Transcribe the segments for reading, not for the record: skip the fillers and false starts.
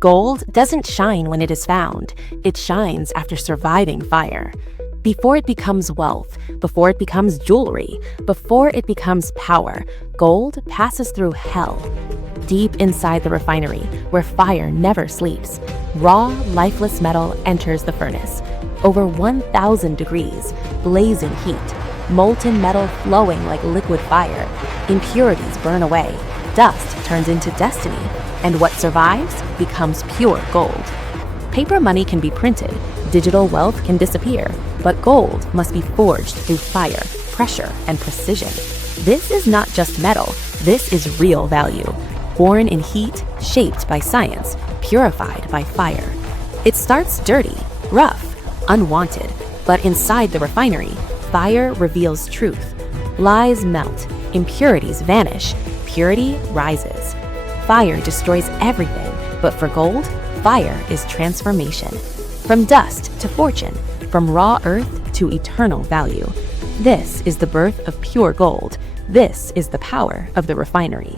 Gold doesn't shine when it is found. It shines after surviving fire. Before it becomes wealth, before it becomes jewelry, before it becomes power, gold passes through hell. Deep inside the refinery, where fire never sleeps, raw, lifeless metal enters the furnace. Over 1,000 degrees, blazing heat, molten metal flowing like liquid fire. Impurities burn away, dust turns into destiny, and what survives becomes pure gold. Paper money can be printed, digital wealth can disappear, but gold must be forged through fire, pressure, and precision. This is not just metal, this is real value. Born in heat, shaped by science, purified by fire. It starts dirty, rough, unwanted, but inside the refinery, fire reveals truth. Lies melt, impurities vanish, purity rises. Fire destroys everything, but for gold, fire is transformation. From dust to fortune, from raw earth to eternal value. This is the birth of pure gold. This is the power of the refinery.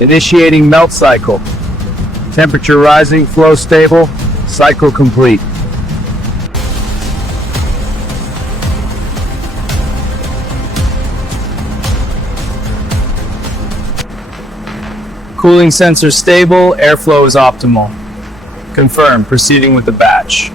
Initiating melt cycle. Temperature rising, flow stable, cycle complete. Cooling sensor stable, airflow is optimal. Confirmed, proceeding with the batch.